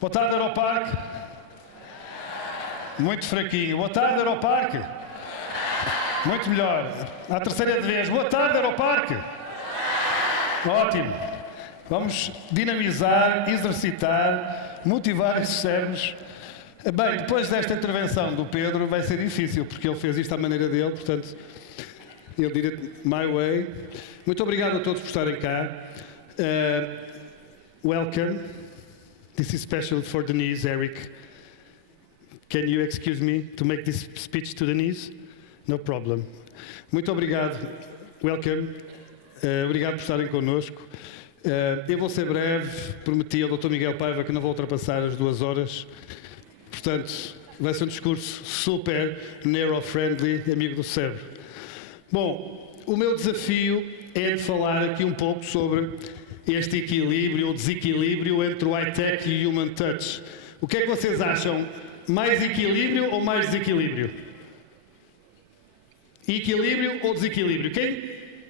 Boa tarde, Aeroparque. Muito fraquinho. Boa tarde, Aeroparque. Muito melhor. À terceira vez. Boa tarde, Aeroparque. Ótimo. Vamos dinamizar, exercitar, motivar esses cérebros. Bem, depois desta intervenção do Pedro vai ser difícil, porque ele fez isto à maneira dele, portanto, ele did it my way. Muito obrigado a todos por estarem cá. Welcome. This is special for Denise, Eric. Can you excuse me to make this speech to Denise? No problem. Muito obrigado. Welcome. Obrigado por estarem connosco. Eu vou ser breve. Prometi ao Dr. Miguel Paiva que não vou ultrapassar as 2 horas. Portanto, vai ser um discurso super neuro-friendly, amigo do cérebro. Bom, o meu desafio é de falar aqui um pouco sobre este equilíbrio ou desequilíbrio entre o high-tech e o human touch. O que é que vocês acham? Mais equilíbrio ou mais desequilíbrio? Equilíbrio ou desequilíbrio?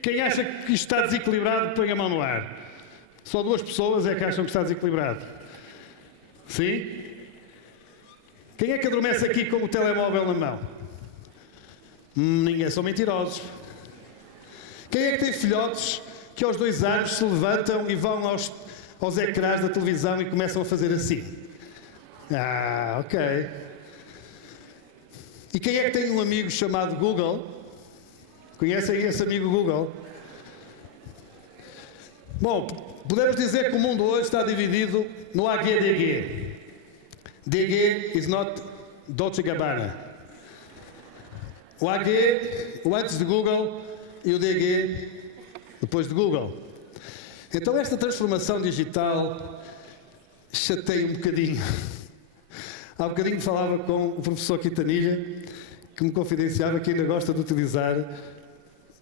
Quem acha que isto está desequilibrado, põe a mão no ar. Só 2 pessoas é que acham que está desequilibrado. Sim? Quem é que adormece aqui com o telemóvel na mão? Ninguém, são mentirosos. Quem é que tem filhotes que aos 2 anos se levantam e vão aos ecrãs da televisão e começam a fazer assim? Ok. E quem é que tem um amigo chamado Google? Conhecem esse amigo Google? Bom, podemos dizer que o mundo hoje está dividido no AGDG. DG is not Dolce & Gabbana. O AG, o antes de Google, e o DG, depois de Google. Então esta transformação digital chateia um bocadinho. Há bocadinho falava com o professor Quintanilha, que me confidenciava que ainda gosta de utilizar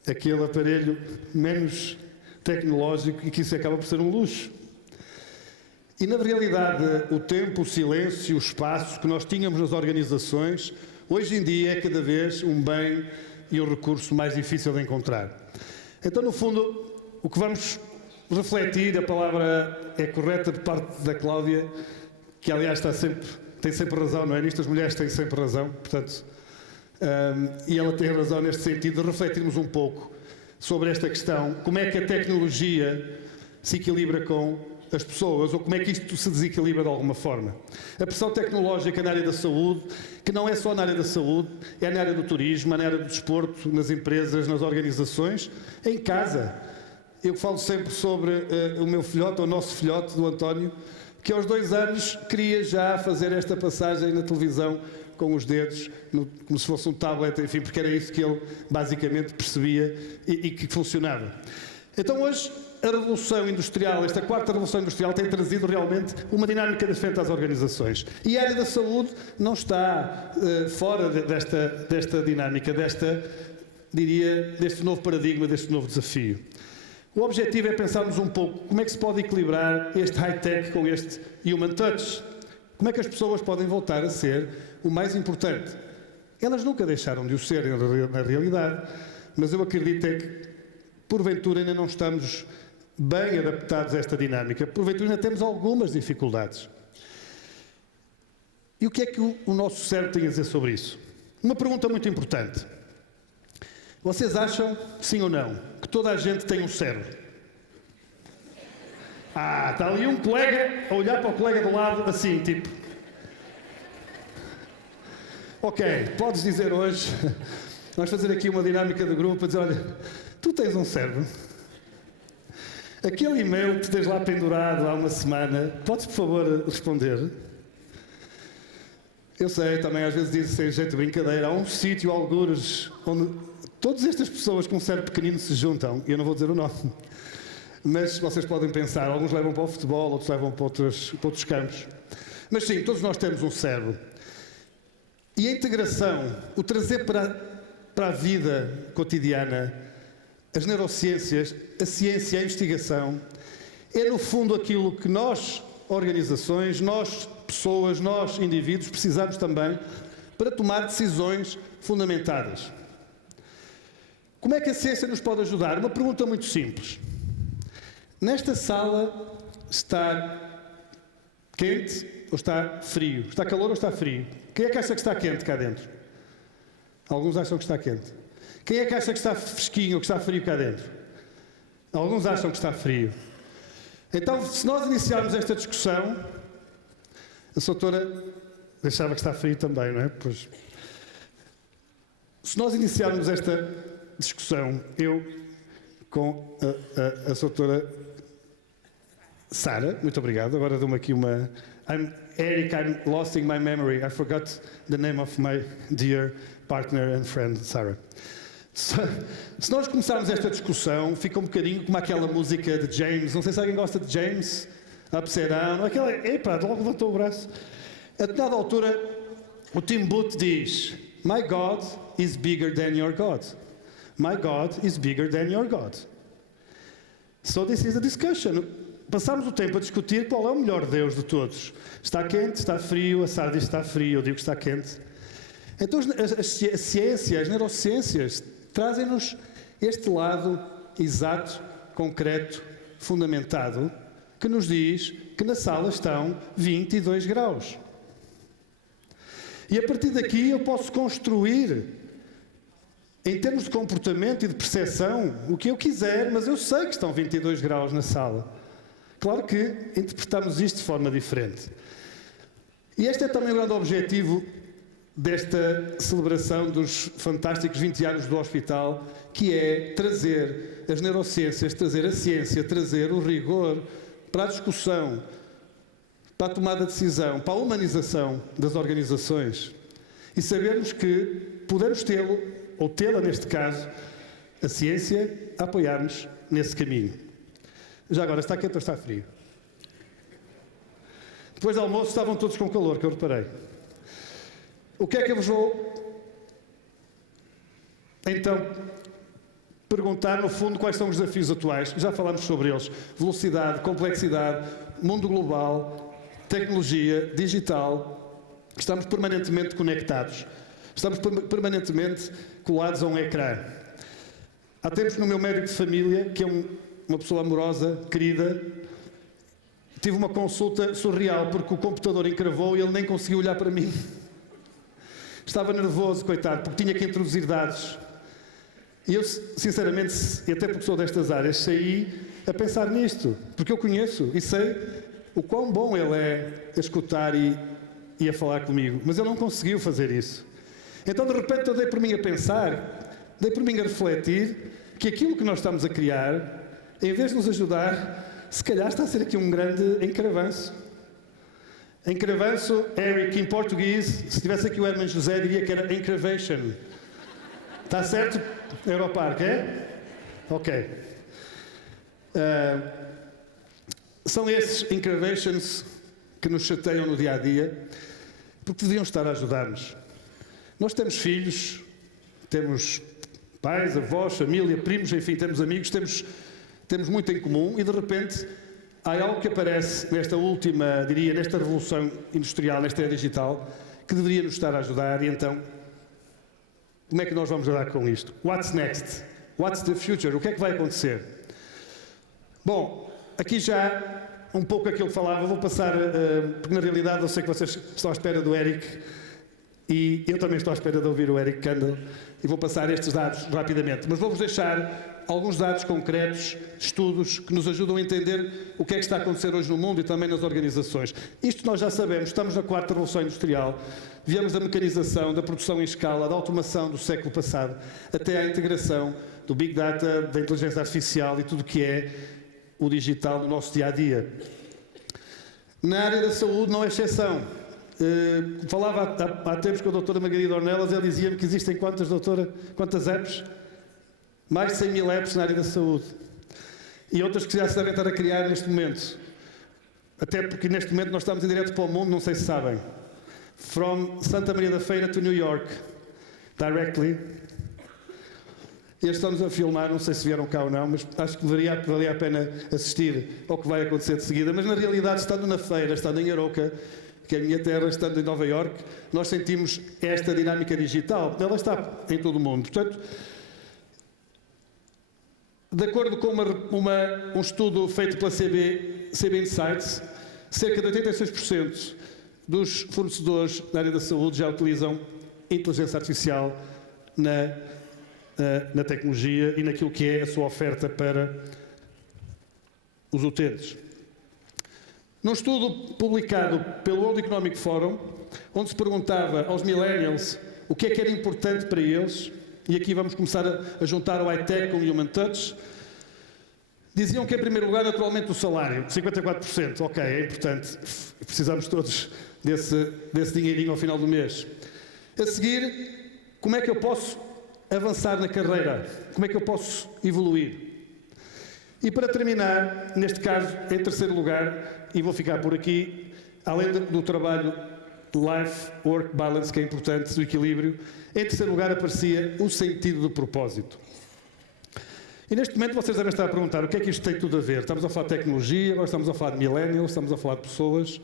aquele aparelho menos tecnológico e que isso acaba por ser um luxo. E, na realidade, o tempo, o silêncio, o espaço que nós tínhamos nas organizações, hoje em dia é cada vez um bem e um recurso mais difícil de encontrar. Então, no fundo, o que vamos refletir, a palavra é correta de parte da Cláudia, que aliás tem sempre razão, não é? Nisto as mulheres têm sempre razão, portanto, e ela tem razão neste sentido, de refletirmos um pouco sobre esta questão, como é que a tecnologia se equilibra com as pessoas, ou como é que isto se desequilibra de alguma forma. A pressão tecnológica na área da saúde, que não é só na área da saúde, é na área do turismo, é na área do desporto, nas empresas, nas organizações, em casa. Eu falo sempre sobre o meu filhote, ou o nosso filhote, do António, que aos 2 anos queria já fazer esta passagem na televisão com os dedos, como se fosse um tablet, enfim, porque era isso que ele basicamente percebia e que funcionava. Então hoje, a Revolução Industrial, esta 4ª Revolução Industrial, tem trazido realmente uma dinâmica diferente às organizações. E a área da saúde não está fora desta dinâmica, deste novo paradigma, deste novo desafio. O objetivo é pensarmos um pouco como é que se pode equilibrar este high-tech com este human touch. Como é que as pessoas podem voltar a ser o mais importante? Elas nunca deixaram de o ser na realidade, mas eu acredito é que, porventura, ainda não estamos bem adaptados a esta dinâmica. Porventura, ainda temos algumas dificuldades. E o que é que o nosso cérebro tem a dizer sobre isso? Uma pergunta muito importante. Vocês acham, sim ou não, que toda a gente tem um cérebro? Está ali um colega a olhar para o colega do lado assim, tipo... Ok, podes dizer hoje, vamos fazer aqui uma dinâmica de grupo, a dizer, olha, tu tens um cérebro? Aquele e-mail que tu tens lá pendurado há uma semana, podes, por favor, responder? Eu sei, também às vezes dizem sem jeito de brincadeira, há um sítio, algures, onde todas estas pessoas com um cérebro pequenino se juntam, e eu não vou dizer o nome, mas vocês podem pensar, alguns levam para o futebol, outros levam para outros campos. Mas sim, todos nós temos um cérebro. E a integração, o trazer para a vida cotidiana, as neurociências, a ciência, a investigação, é no fundo aquilo que nós, organizações, nós, pessoas, nós, indivíduos, precisamos também para tomar decisões fundamentadas. Como é que a ciência nos pode ajudar? Uma pergunta muito simples. Nesta sala está quente ou está frio? Está calor ou está frio? Quem é que acha que está quente cá dentro? Alguns acham que está quente. Quem é que acha que está fresquinho ou que está frio cá dentro? Alguns acham que está frio. Então, se nós iniciarmos esta discussão, a doutora achava que está frio também, não é? Pois. Se nós iniciarmos esta discussão, eu com a doutora Sara, muito obrigado, agora dou-me aqui uma... Eric, I'm losing my memory. I forgot the name of my dear partner and friend, Sarah. Se nós começarmos esta discussão, fica um bocadinho como aquela música de James. Não sei se alguém gosta de James. Upside Down. Aquela, epá, logo levantou o braço. A determinada altura, o Tim Booth diz: My God is bigger than your God. My God is bigger than your God. So this is a discussion. Passámos o tempo a discutir qual é o melhor Deus de todos. Está quente, está frio, a Sara diz que está frio, eu digo que está quente. Então as ciências, as neurociências, trazem-nos este lado exato, concreto, fundamentado, que nos diz que na sala estão 22 graus. E a partir daqui eu posso construir, em termos de comportamento e de percepção, o que eu quiser, mas eu sei que estão 22 graus na sala. Claro que interpretamos isto de forma diferente. E este é também o grande objetivo desta celebração dos fantásticos 20 anos do hospital, que é trazer as neurociências, trazer a ciência, trazer o rigor para a discussão, para a tomada de decisão, para a humanização das organizações. E sabermos que podemos tê-lo, ou tê-la neste caso, a ciência, a apoiar-nos nesse caminho. Já agora, está quente ou está frio? Depois do almoço estavam todos com calor, que eu reparei. O que é que eu vos vou, então, perguntar, no fundo, quais são os desafios atuais? Já falámos sobre eles. Velocidade, complexidade, mundo global, tecnologia, digital. Estamos permanentemente conectados. Estamos permanentemente colados a um ecrã. Há tempos no meu médico de família, que é uma pessoa amorosa, querida, tive uma consulta surreal, porque o computador encravou e ele nem conseguiu olhar para mim. Estava nervoso, coitado, porque tinha que introduzir dados. E eu, sinceramente, e até porque sou destas áreas, saí a pensar nisto, porque eu conheço e sei o quão bom ele é a escutar e a falar comigo, mas ele não conseguiu fazer isso. Então, de repente, eu dei por mim a pensar, dei por mim a refletir, que aquilo que nós estamos a criar, em vez de nos ajudar, se calhar está a ser aqui um grande encravanço. Encravanço, Eric, em português, se tivesse aqui o Herman José, diria que era encravation. Está certo, Europark, é? Ok. São esses encravations que nos chateiam no dia-a-dia, porque deviam estar a ajudar-nos. Nós temos filhos, temos pais, avós, família, primos, enfim, temos amigos, temos muito em comum e, de repente, há algo que aparece nesta última, diria, nesta revolução industrial, nesta era digital, que deveria nos estar a ajudar. E então, como é que nós vamos lidar com isto? What's next? What's the future? O que é que vai acontecer? Bom, aqui já um pouco aquilo que falava, vou passar, porque na realidade eu sei que vocês estão à espera do Eric e eu também estou à espera de ouvir o Eric Kandel e vou passar estes dados rapidamente, mas vou-vos deixar alguns dados concretos, estudos, que nos ajudam a entender o que é que está a acontecer hoje no mundo e também nas organizações. Isto nós já sabemos, estamos na 4ª Revolução Industrial, viemos da mecanização, da produção em escala, da automação do século passado, até à integração do Big Data, da inteligência artificial e tudo o que é o digital no nosso dia-a-dia. Na área da saúde não é exceção. Falava há tempos com a doutora Margarida Ornelas, ela dizia-me que existem quantas apps? Mais de 100 mil apps na área da saúde. E outras que já se devem estar a criar neste momento. Até porque neste momento nós estamos em direto para o mundo, não sei se sabem. From Santa Maria da Feira to New York. Directly. Eles estão-nos a filmar, não sei se vieram cá ou não, mas acho que valia a pena assistir ao que vai acontecer de seguida. Mas na realidade, estando na feira, estando em Aroca, que é a minha terra, estando em Nova Iorque, nós sentimos esta dinâmica digital. Ela está em todo o mundo. Portanto, de acordo com um estudo feito pela CB Insights, cerca de 86% dos fornecedores da área da saúde já utilizam inteligência artificial na tecnologia e naquilo que é a sua oferta para os utentes. Num estudo publicado pelo World Economic Forum, onde se perguntava aos millennials o que era importante para eles, e aqui vamos começar a juntar o high-tech com o human touch, diziam que, em primeiro lugar, naturalmente, o salário, 54%. Ok, é importante, precisamos todos desse dinheirinho ao final do mês. A seguir, como é que eu posso avançar na carreira? Como é que eu posso evoluir? E para terminar, neste caso, em terceiro lugar, e vou ficar por aqui, além do trabalho life-work balance, que é importante, do equilíbrio, em terceiro lugar aparecia o sentido de propósito. E neste momento vocês devem estar a perguntar o que é que isto tem tudo a ver? Estamos a falar de tecnologia, agora estamos a falar de millennials, estamos a falar de pessoas.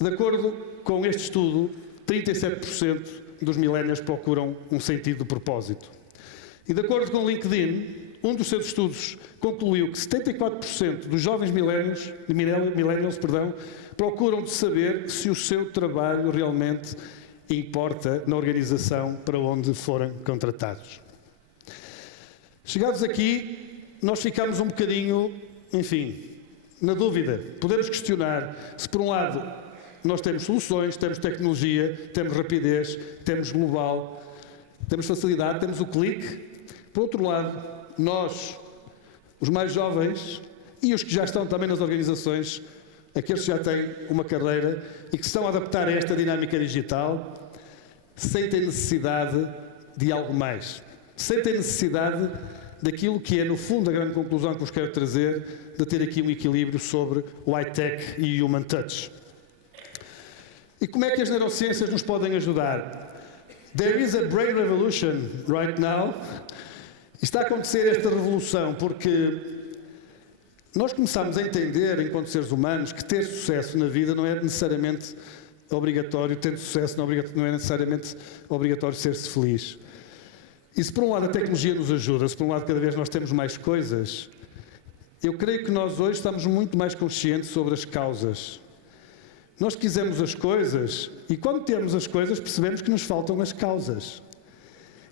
De acordo com este estudo, 37% dos millennials procuram um sentido de propósito. E de acordo com o LinkedIn, um dos seus estudos concluiu que 74% dos jovens millennials procuram de saber se o seu trabalho realmente importa na organização para onde forem contratados. Chegados aqui, nós ficamos um bocadinho, enfim, na dúvida. Podemos questionar se, por um lado, nós temos soluções, temos tecnologia, temos rapidez, temos global, temos facilidade, temos o clique. Por outro lado, nós, os mais jovens e os que já estão também nas organizações, aqueles que já têm uma carreira e que se estão a adaptar a esta dinâmica digital, sentem necessidade de algo mais. Sentem necessidade daquilo que é, no fundo, a grande conclusão que vos quero trazer, de ter aqui um equilíbrio sobre o high-tech e o human touch. E como é que as neurociências nos podem ajudar? There is a brain revolution right now. Está a acontecer esta revolução porque nós começamos a entender, enquanto seres humanos, que ter sucesso na vida não é necessariamente obrigatório, ter sucesso não é necessariamente obrigatório ser-se feliz. E se por um lado a tecnologia nos ajuda, se por um lado cada vez nós temos mais coisas, eu creio que nós hoje estamos muito mais conscientes sobre as causas. Nós quisemos as coisas e quando temos as coisas percebemos que nos faltam as causas.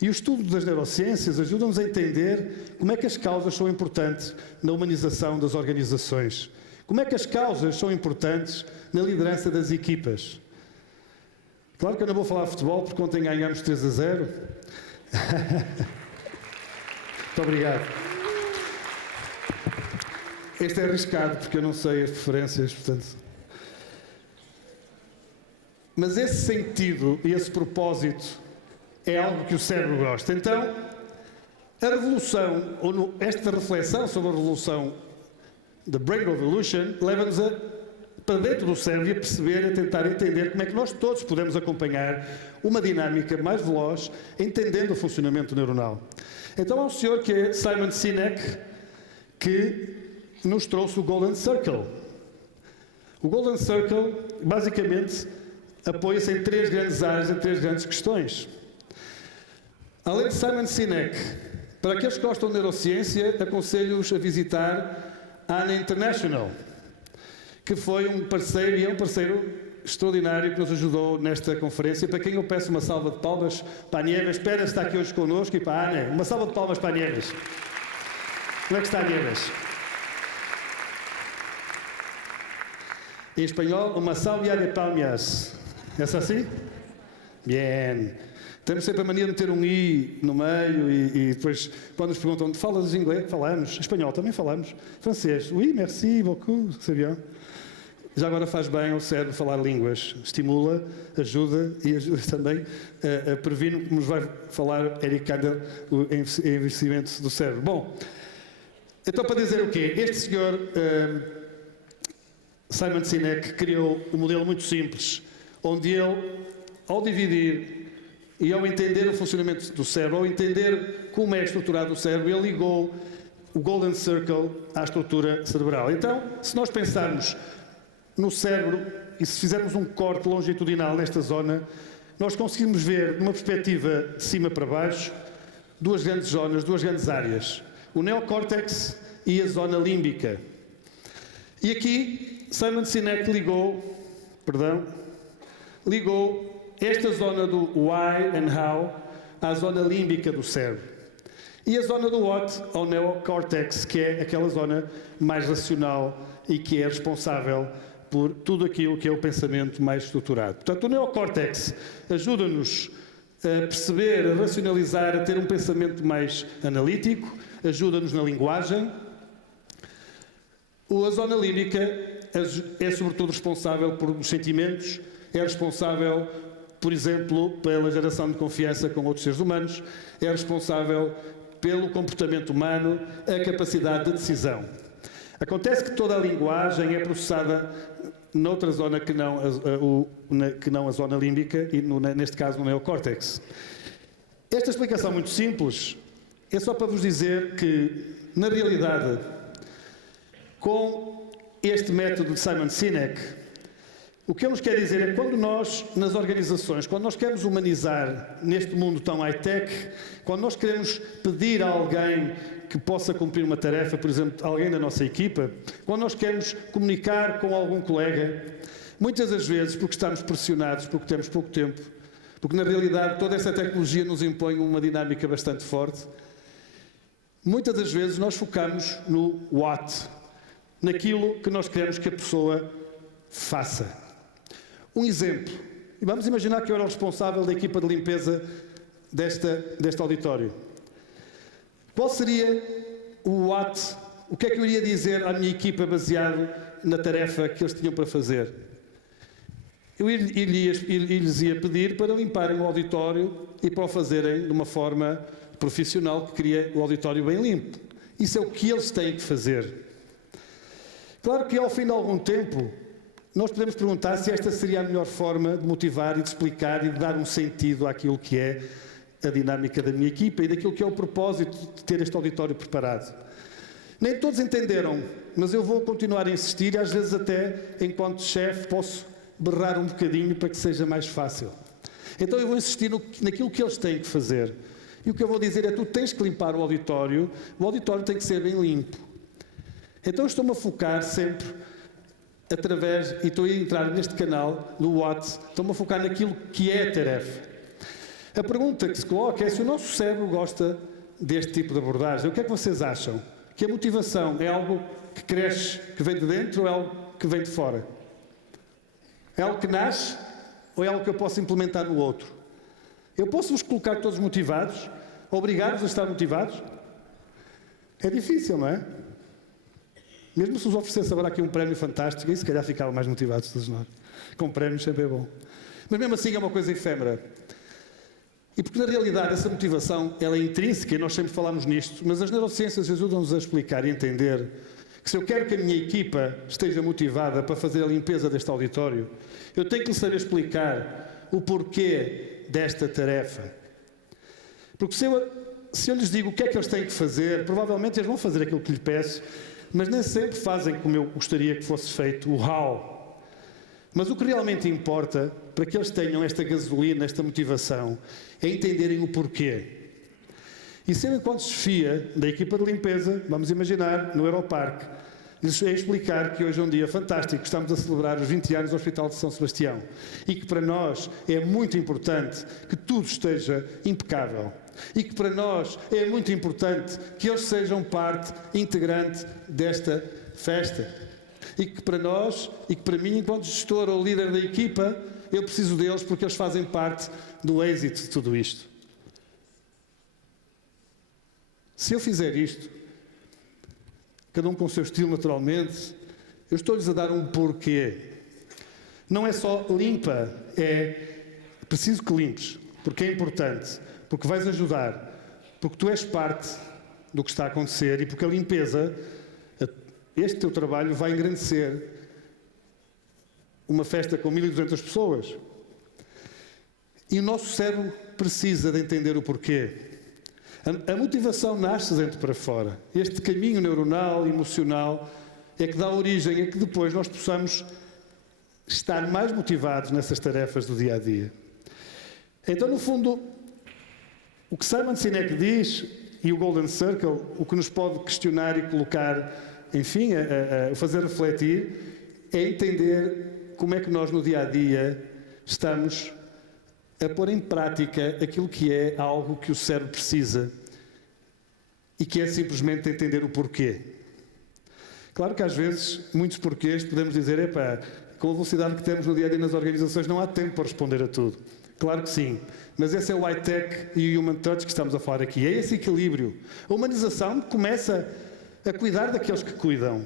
E o estudo das neurociências ajuda-nos a entender como é que as causas são importantes na humanização das organizações. Como é que as causas são importantes na liderança das equipas. Claro que eu não vou falar de futebol porque ontem ganhamos 3-0. Muito obrigado. Este é arriscado porque eu não sei as preferências, portanto. Mas esse sentido e esse propósito é algo que o cérebro gosta. Então, a revolução, ou esta reflexão sobre a revolução da Brain Revolution, leva-nos para dentro do cérebro e a perceber, a tentar entender como é que nós todos podemos acompanhar uma dinâmica mais veloz, entendendo o funcionamento neuronal. Então há um senhor que é Simon Sinek, que nos trouxe o Golden Circle. O Golden Circle, basicamente, apoia-se em três grandes áreas, em três grandes questões. Além de Simon Sinek, para aqueles que gostam de neurociência, aconselho-os a visitar a ANA International, que foi um parceiro e é um parceiro extraordinário que nos ajudou nesta conferência, para quem eu peço uma salva de palmas para a Nieves. Espera estar aqui hoje connosco, e para a Ana, uma salva de palmas para a Nieves. Como é que está a Nieves? Em espanhol, uma salva de palmas. É assim? Bien. Temos sempre a mania de meter um i no meio e depois, quando nos perguntam, falas inglês? Falamos. Espanhol também falamos. Francês. Oui, merci beaucoup. C'est bien. Já agora faz bem ao cérebro falar línguas. Estimula, ajuda e ajuda também a prevenir, como nos vai falar Eric Kandel, o envelhecimento do cérebro. Bom, então para dizer o quê? Este senhor, Simon Sinek, criou um modelo muito simples, onde ele, ao dividir e ao entender o funcionamento do cérebro, ao entender como é estruturado o cérebro, ele ligou o Golden Circle à estrutura cerebral. Então, se nós pensarmos no cérebro e se fizermos um corte longitudinal nesta zona, nós conseguimos ver, numa perspectiva de cima para baixo, duas grandes zonas, duas grandes áreas. O neocórtex e a zona límbica. E aqui Simon Sinek ligou esta zona do why and how à zona límbica do cérebro. E a zona do what ao neocórtex, que é aquela zona mais racional e que é responsável por tudo aquilo que é o pensamento mais estruturado. Portanto, o neocórtex ajuda-nos a perceber, a racionalizar, a ter um pensamento mais analítico, ajuda-nos na linguagem. A zona límbica é sobretudo responsável por os sentimentos, é responsável, por exemplo, pela geração de confiança com outros seres humanos, é responsável pelo comportamento humano, a capacidade de decisão. Acontece que toda a linguagem é processada noutra zona que não a zona límbica, e neste caso no neocórtex. Esta explicação muito simples é só para vos dizer que, na realidade, com este método de Simon Sinek, o que ele nos quer dizer é que quando nós, nas organizações, quando nós queremos humanizar neste mundo tão high-tech, quando nós queremos pedir a alguém que possa cumprir uma tarefa, por exemplo, alguém da nossa equipa, quando nós queremos comunicar com algum colega, muitas das vezes, porque estamos pressionados, porque temos pouco tempo, porque na realidade toda essa tecnologia nos impõe uma dinâmica bastante forte, muitas das vezes nós focamos no what, naquilo que nós queremos que a pessoa faça. Um exemplo. Vamos imaginar que eu era o responsável da equipa de limpeza deste auditório. Qual seria o what? O que é que eu iria dizer à minha equipa baseado na tarefa que eles tinham para fazer? Eu lhes ia pedir para limparem o auditório e para o fazerem de uma forma profissional que cria o auditório bem limpo. Isso é o que eles têm que fazer. Claro que ao fim de algum tempo nós podemos perguntar se esta seria a melhor forma de motivar e de explicar e de dar um sentido àquilo que é a dinâmica da minha equipa e daquilo que é o propósito de ter este auditório preparado. Nem todos entenderam, mas eu vou continuar a insistir e às vezes até, enquanto chefe, posso berrar um bocadinho para que seja mais fácil. Então eu vou insistir naquilo que eles têm que fazer. E o que eu vou dizer é: tu tens que limpar o auditório tem que ser bem limpo. Então eu estou-me a focar sempre e estou a entrar neste canal, no what, estou-me a focar naquilo que é a tarefa. A pergunta que se coloca é se o nosso cérebro gosta deste tipo de abordagem. O que é que vocês acham? Que a motivação é algo que cresce, que vem de dentro, ou é algo que vem de fora? É algo que nasce, ou é algo que eu posso implementar no outro? Eu posso vos colocar todos motivados, obrigar-vos a estar motivados? É difícil, não é? Mesmo se vos oferecesse agora aqui um prémio fantástico, aí se calhar ficava mais motivados todos nós. Com prémios sempre é bom. Mas mesmo assim é uma coisa efêmera. E porque na realidade essa motivação ela é intrínseca e nós sempre falamos nisto, mas as neurociências ajudam-nos a explicar e entender que se eu quero que a minha equipa esteja motivada para fazer a limpeza deste auditório, eu tenho que lhe saber explicar o porquê desta tarefa. Porque se eu lhes digo o que é que eles têm que fazer, provavelmente eles vão fazer aquilo que lhe peço, mas nem sempre fazem como eu gostaria que fosse feito, o how. Mas o que realmente importa, para que eles tenham esta gasolina, esta motivação, é entenderem o porquê. E se eu, enquanto chefia da equipa de limpeza, vamos imaginar, no Europarque, lhes explicar que hoje é um dia fantástico, que estamos a celebrar os 20 anos do Hospital de São Sebastião, e que para nós é muito importante que tudo esteja impecável. E que para nós é muito importante que eles sejam parte integrante desta festa. E que para nós, e que para mim, enquanto gestor ou líder da equipa, eu preciso deles porque eles fazem parte do êxito de tudo isto. Se eu fizer isto, cada um com o seu estilo naturalmente, eu estou-lhes a dar um porquê. Não é só limpa, é preciso que limpes, porque é importante. Porque vais ajudar, porque tu és parte do que está a acontecer e porque a limpeza, este teu trabalho vai engrandecer uma festa com 1.200 pessoas. E o nosso cérebro precisa de entender o porquê. A motivação nasce de dentro para fora. Este caminho neuronal, emocional, é que dá origem a que depois nós possamos estar mais motivados nessas tarefas do dia a dia. Então, no fundo, o que Simon Sinek diz, e o Golden Circle, o que nos pode questionar e colocar enfim, a fazer refletir, é entender como é que nós no dia-a-dia estamos a pôr em prática aquilo que é algo que o cérebro precisa e que é simplesmente entender o porquê. Claro que às vezes, muitos porquês, podemos dizer, epá, com a velocidade que temos no dia-a-dia nas organizações não há tempo para responder a tudo. Claro que sim, mas esse é o high-tech e o human touch que estamos a falar aqui. É esse equilíbrio. A humanização começa a cuidar daqueles que cuidam.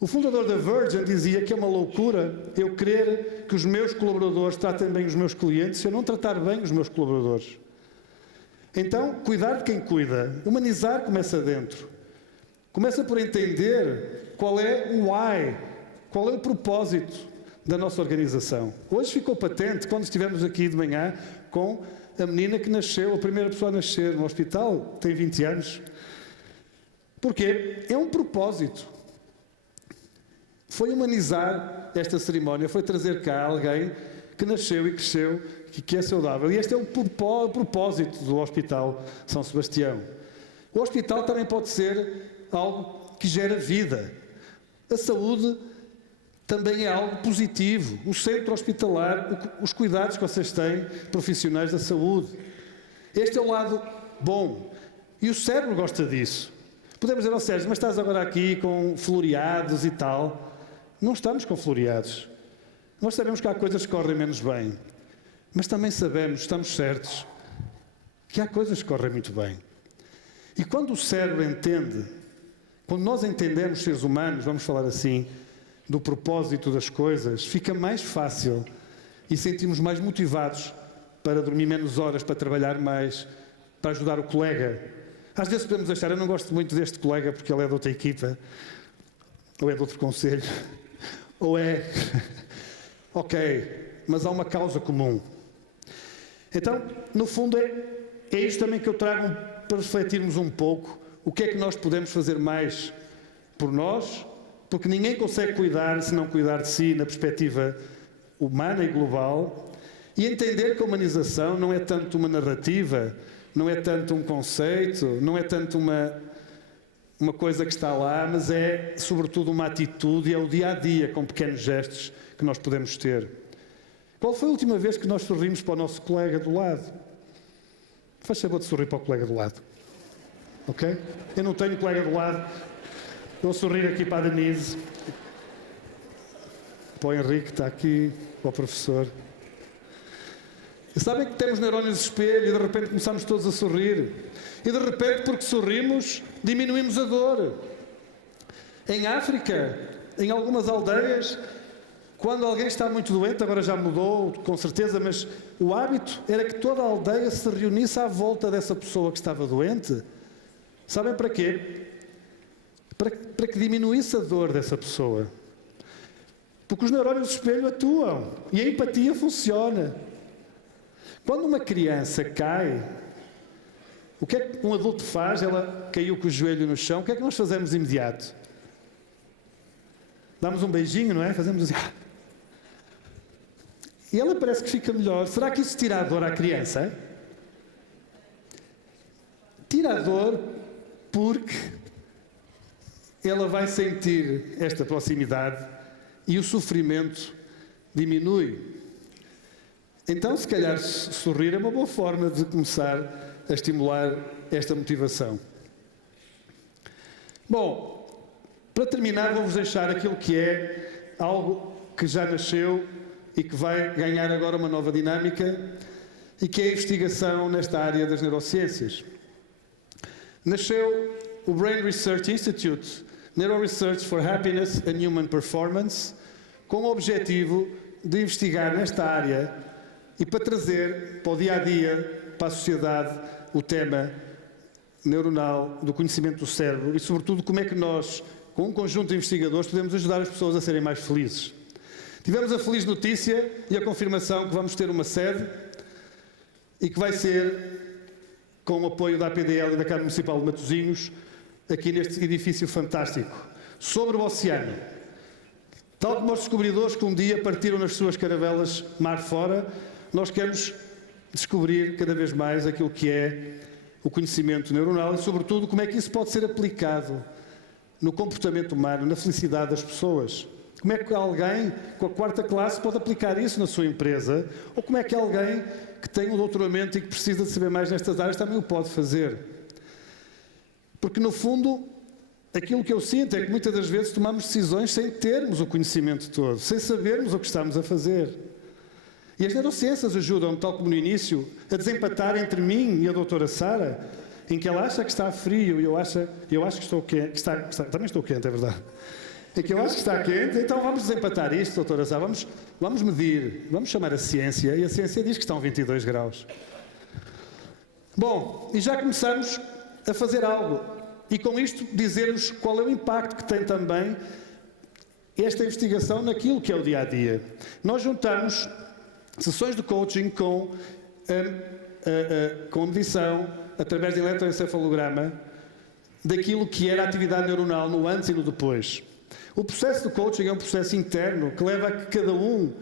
O fundador da Virgin dizia que é uma loucura eu querer que os meus colaboradores tratem bem os meus clientes se eu não tratar bem os meus colaboradores. Então, cuidar de quem cuida. Humanizar começa dentro. Começa por entender qual é o why, qual é o propósito da nossa organização. Hoje ficou patente, quando estivemos aqui de manhã, com a menina que nasceu, a primeira pessoa a nascer no hospital, tem 20 anos. Porquê? É um propósito. Foi humanizar esta cerimónia, foi trazer cá alguém que nasceu e cresceu, que é saudável. E este é o propósito do Hospital São Sebastião. O hospital também pode ser algo que gera vida. A saúde também é algo positivo. O centro hospitalar, os cuidados que vocês têm, profissionais da saúde. Este é o lado bom. E o cérebro gosta disso. Podemos dizer ao Sérgio, mas estás agora aqui com floreados e tal. Não estamos com floreados. Nós sabemos que há coisas que correm menos bem. Mas também sabemos, estamos certos, que há coisas que correm muito bem. E quando o cérebro entende, quando nós entendemos, seres humanos, vamos falar assim, do propósito das coisas, fica mais fácil e sentimos mais motivados para dormir menos horas, para trabalhar mais, para ajudar o colega. Às vezes podemos achar, eu não gosto muito deste colega porque ele é de outra equipa, ou é de outro conselho, ou é... ok, mas há uma causa comum. Então, no fundo, é isto também que eu trago para refletirmos um pouco o que é que nós podemos fazer mais por nós, porque ninguém consegue cuidar se não cuidar de si na perspectiva humana e global, e entender que a humanização não é tanto uma narrativa, não é tanto um conceito, não é tanto uma coisa que está lá, mas é sobretudo uma atitude e é o dia-a-dia com pequenos gestos que nós podemos ter. Qual foi a última vez que nós sorrimos para o nosso colega do lado? Faz favor de sorrir para o colega do lado. Ok? Eu não tenho colega do lado. Vou sorrir aqui para a Denise, para o Henrique que está aqui, para o professor. E sabem que temos neurónios de espelho e de repente começamos todos a sorrir. E de repente, porque sorrimos, diminuímos a dor. Em África, em algumas aldeias, quando alguém está muito doente, agora já mudou, com certeza, mas o hábito era que toda a aldeia se reunisse à volta dessa pessoa que estava doente. Sabem para quê? Para que diminuísse a dor dessa pessoa. Porque os neurónios de espelho atuam e a empatia funciona. Quando uma criança cai, o que é que um adulto faz? Ela caiu com o joelho no chão, o que é que nós fazemos de imediato? Damos um beijinho, não é? Fazemos assim. E ela parece que fica melhor. Será que isso tira a dor à criança? Tira a dor porque ela vai sentir esta proximidade e o sofrimento diminui. Então, se calhar, sorrir é uma boa forma de começar a estimular esta motivação. Bom, para terminar, vou-vos deixar aquilo que é algo que já nasceu e que vai ganhar agora uma nova dinâmica e que é a investigação nesta área das neurociências. Nasceu o Brain Research Institute, Neuro Research for Happiness and Human Performance, com o objetivo de investigar nesta área e para trazer para o dia-a-dia, para a sociedade, o tema neuronal do conhecimento do cérebro e, sobretudo, como é que nós, com um conjunto de investigadores, podemos ajudar as pessoas a serem mais felizes. Tivemos a feliz notícia e a confirmação que vamos ter uma sede e que vai ser com o apoio da APDL e da Câmara Municipal de Matosinhos, aqui neste edifício fantástico, sobre o oceano. Tal como os descobridores que um dia partiram nas suas caravelas mar fora, nós queremos descobrir cada vez mais aquilo que é o conhecimento neuronal e, sobretudo, como é que isso pode ser aplicado no comportamento humano, na felicidade das pessoas. Como é que alguém com a 4ª classe pode aplicar isso na sua empresa? Ou como é que alguém que tem um doutoramento e que precisa de saber mais nestas áreas também o pode fazer? Porque, no fundo, aquilo que eu sinto é que muitas das vezes tomamos decisões sem termos o conhecimento todo, sem sabermos o que estamos a fazer. E as neurociências ajudam, tal como no início, a desempatar entre mim e a doutora Sara, em que ela acha que está frio e eu acho que estou quente. Também estou quente, é verdade. Em que eu acho que está quente, então vamos desempatar isto, doutora Sá, vamos medir, vamos chamar a ciência, e a ciência diz que estão 22 graus. Bom, e já começamos a fazer algo, e com isto dizermos qual é o impacto que tem também esta investigação naquilo que é o dia-a-dia. Nós juntamos sessões de coaching com medição, através de eletroencefalograma, daquilo que era a atividade neuronal no antes e no depois. O processo de coaching é um processo interno que leva a que cada um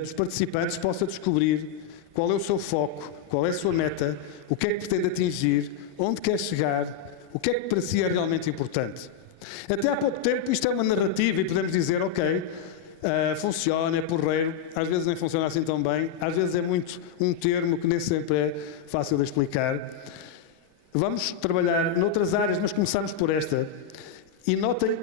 dos participantes possa descobrir qual é o seu foco, qual é a sua meta, o que é que pretende atingir, onde quer chegar, o que é que para si é realmente importante. Até há pouco tempo isto é uma narrativa e podemos dizer, ok, funciona, é porreiro, às vezes nem funciona assim tão bem, às vezes é muito um termo que nem sempre é fácil de explicar. Vamos trabalhar noutras áreas, mas começamos por esta. E notem,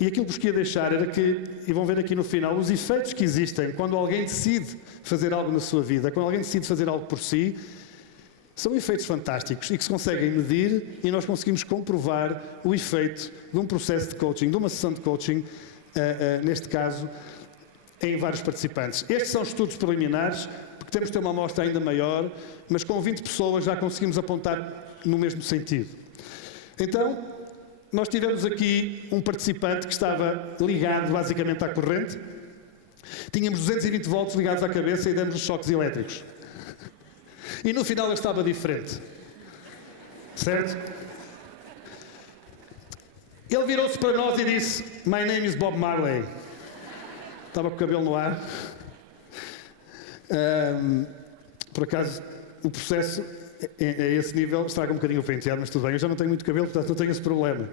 e aquilo que vos queria deixar era que, e vão ver aqui no final, os efeitos que existem quando alguém decide fazer algo na sua vida, quando alguém decide fazer algo por si, são efeitos fantásticos e que se conseguem medir e nós conseguimos comprovar o efeito de um processo de coaching, de uma sessão de coaching, neste caso, em vários participantes. Estes são estudos preliminares, porque temos de ter uma amostra ainda maior, mas com 20 pessoas já conseguimos apontar no mesmo sentido. Então, nós tivemos aqui um participante que estava ligado basicamente à corrente. Tínhamos 220 volts ligados à cabeça e demos os choques elétricos. E no final ele estava diferente. Certo? Ele virou-se para nós e disse: "My name is Bob Marley." Estava com o cabelo no ar. Por acaso, o processo a esse nível estraga um bocadinho o penteado, mas tudo bem, eu já não tenho muito cabelo, portanto não tenho esse problema.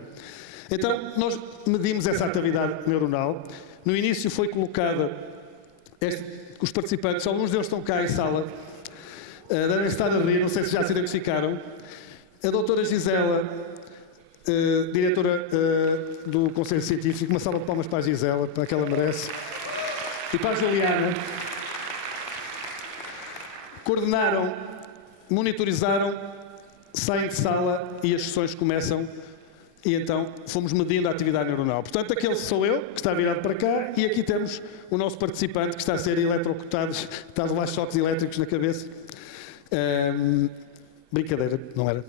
Então, nós medimos essa atividade neuronal. No início foi colocada, os participantes, alguns deles estão cá em sala, devem estar a rir, não sei se já se identificaram. A doutora Gisela, diretora do Conselho Científico, uma salva de palmas para a Gisela, para que ela merece, e para a Juliana, coordenaram, monitorizaram, saem de sala e as sessões começam e então fomos medindo a atividade neuronal. Portanto, aquele sou eu, que está virado para cá, e aqui temos o nosso participante que está a ser eletrocutado, está a levar choques elétricos na cabeça. Brincadeira, não era?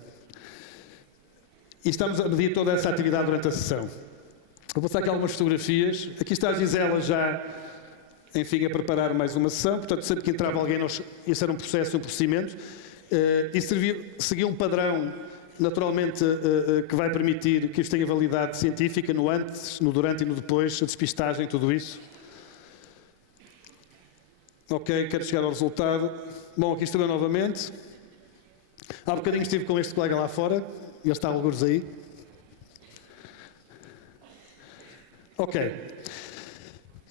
E estamos a medir toda essa atividade durante a sessão. Vou passar aqui algumas fotografias. Aqui está a Gisela já, enfim, a preparar mais uma sessão. Portanto, sempre que entrava alguém, esse era um processo, um procedimento. E seguir um padrão, naturalmente, que vai permitir que isto tenha validade científica no antes, no durante e no depois, a despistagem, tudo isso. Ok, quero chegar ao resultado. Bom, aqui estou eu novamente. Há bocadinho estive com este colega lá fora. Ele está algures aí. Ok.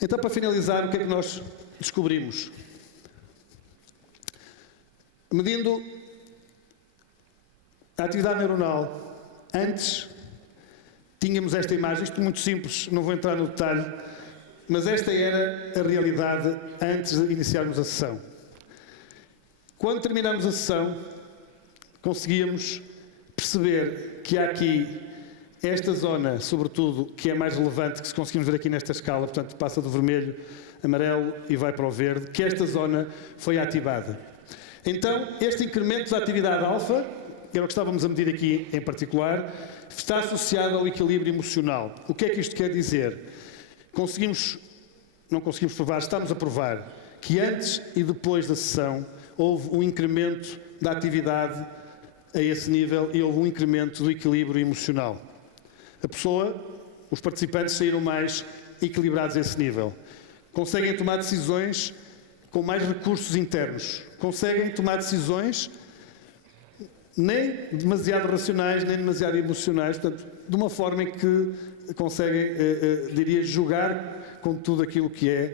Então, para finalizar, o que é que nós descobrimos? Medindo a atividade neuronal, antes tínhamos esta imagem, isto muito simples, não vou entrar no detalhe, mas esta era a realidade antes de iniciarmos a sessão. Quando terminamos a sessão, conseguíamos perceber que há aqui esta zona, sobretudo, que é mais relevante, que se conseguimos ver aqui nesta escala, portanto passa do vermelho, amarelo e vai para o verde, que esta zona foi ativada. Então, este incremento da atividade alfa, que era o que estávamos a medir aqui em particular, está associado ao equilíbrio emocional. O que é que isto quer dizer? Não conseguimos provar, estamos a provar que antes e depois da sessão houve um incremento da atividade a esse nível e houve um incremento do equilíbrio emocional. A pessoa, os participantes saíram mais equilibrados a esse nível. Conseguem tomar decisões com mais recursos internos. Conseguem tomar decisões nem demasiado racionais, nem demasiado emocionais, portanto, de uma forma em que conseguem, diria, jogar com tudo aquilo que é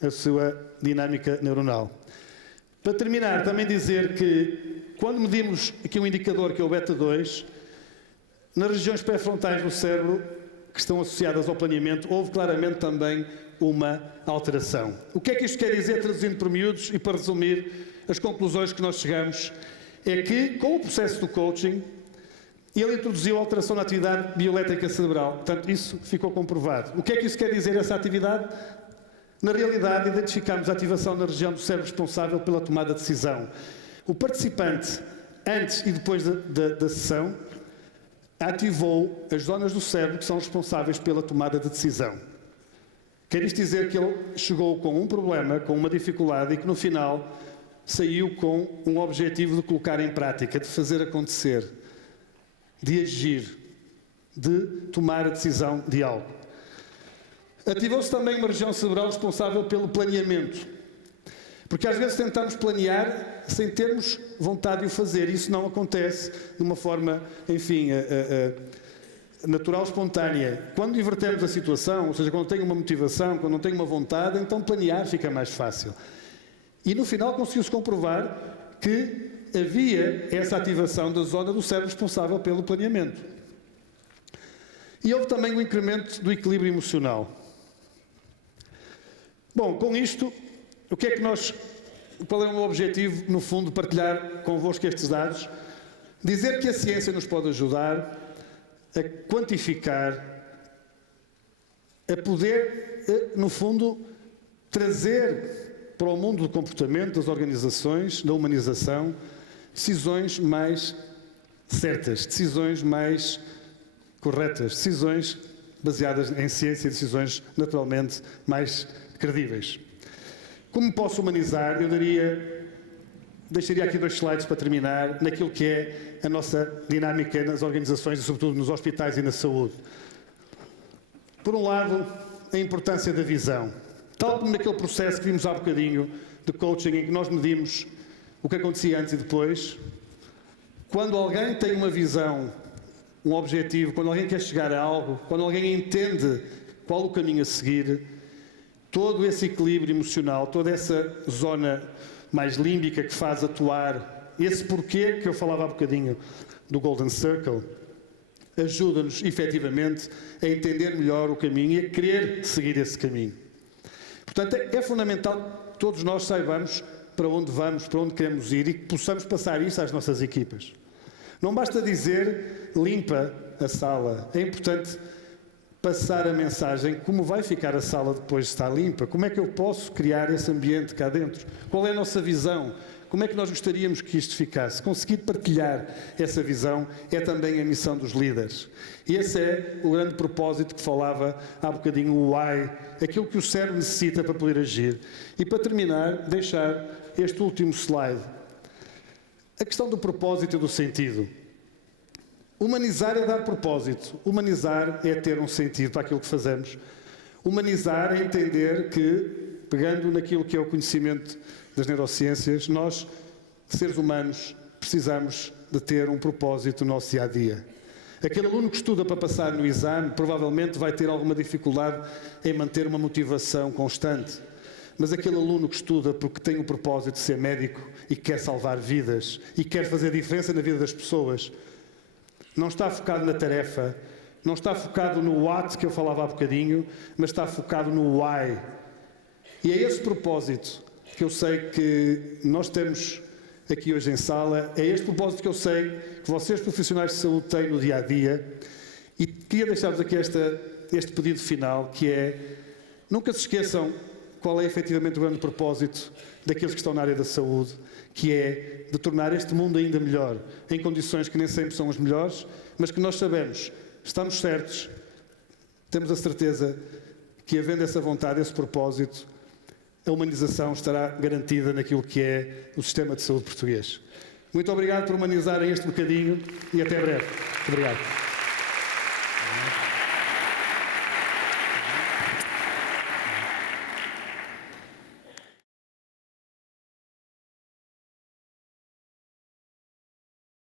a sua dinâmica neuronal. Para terminar, também dizer que, quando medimos aqui um indicador que é o beta 2, nas regiões pré-frontais do cérebro, que estão associadas ao planeamento, houve claramente também uma alteração. O que é que isto quer dizer, traduzindo por miúdos, e para resumir, as conclusões que nós chegamos, é que, com o processo do coaching, ele introduziu alteração na atividade bioelétrica cerebral. Portanto, isso ficou comprovado. O que é que isso quer dizer, essa atividade? Na realidade, identificamos a ativação na região do cérebro responsável pela tomada de decisão. O participante, antes e depois da sessão, ativou as zonas do cérebro que são responsáveis pela tomada de decisão. Quer isto dizer que ele chegou com um problema, com uma dificuldade, e que no final saiu com um objetivo de colocar em prática, de fazer acontecer, de agir, de tomar a decisão de algo. Ativou-se também uma região cerebral responsável pelo planeamento. Porque às vezes tentamos planear sem termos vontade de o fazer. Isso não acontece de uma forma, enfim, natural, espontânea. Quando invertemos a situação, ou seja, quando tenho uma motivação, quando não tenho uma vontade, então planear fica mais fácil. E no final conseguiu-se comprovar que havia essa ativação da zona do cérebro responsável pelo planeamento. E houve também um incremento do equilíbrio emocional. Bom, com isto, qual é o meu objetivo, no fundo, partilhar convosco estes dados? Dizer que a ciência nos pode ajudar a quantificar, a poder, no fundo, trazer para o mundo do comportamento, das organizações, da humanização, decisões mais certas, decisões mais corretas, decisões baseadas em ciência, decisões naturalmente mais credíveis. Como posso humanizar? Eu deixaria aqui 2 slides para terminar, naquilo que é a nossa dinâmica nas organizações e sobretudo nos hospitais e na saúde. Por um lado, a importância da visão. Tal como naquele processo que vimos há bocadinho de coaching, em que nós medimos o que acontecia antes e depois, quando alguém tem uma visão, um objetivo, quando alguém quer chegar a algo, quando alguém entende qual o caminho a seguir, todo esse equilíbrio emocional, toda essa zona mais límbica que faz atuar, esse porquê que eu falava há bocadinho do Golden Circle, ajuda-nos efetivamente a entender melhor o caminho e a querer seguir esse caminho. Portanto, é fundamental que todos nós saibamos para onde vamos, para onde queremos ir e que possamos passar isso às nossas equipas. Não basta dizer limpa a sala, é importante passar a mensagem como vai ficar a sala depois de estar limpa, como é que eu posso criar esse ambiente cá dentro, qual é a nossa visão, como é que nós gostaríamos que isto ficasse. Conseguir partilhar essa visão é também a missão dos líderes. E esse é o grande propósito que falava há bocadinho, o why, aquilo que o cérebro necessita para poder agir. E para terminar, deixar este último slide. A questão do propósito e do sentido. Humanizar é dar propósito. Humanizar é ter um sentido para aquilo que fazemos. Humanizar é entender que, pegando naquilo que é o conhecimento das neurociências, nós, seres humanos, precisamos de ter um propósito no nosso dia-a-dia. Aquele aluno que estuda para passar no exame provavelmente vai ter alguma dificuldade em manter uma motivação constante. Mas aquele aluno que estuda porque tem o propósito de ser médico e quer salvar vidas e quer fazer diferença na vida das pessoas, não está focado na tarefa, não está focado no what que eu falava há bocadinho, mas está focado no why. E é esse propósito que eu sei que nós temos aqui hoje em sala, é este propósito que eu sei que vocês, profissionais de saúde, têm no dia-a-dia. E queria deixar-vos aqui este pedido final, que é: nunca se esqueçam qual é efetivamente o grande propósito daqueles que estão na área da saúde, que é de tornar este mundo ainda melhor, em condições que nem sempre são as melhores, mas que nós sabemos, estamos certos, temos a certeza que, havendo essa vontade, esse propósito, a humanização estará garantida naquilo que é o sistema de saúde português. Muito obrigado por humanizarem este bocadinho e até breve. Obrigado.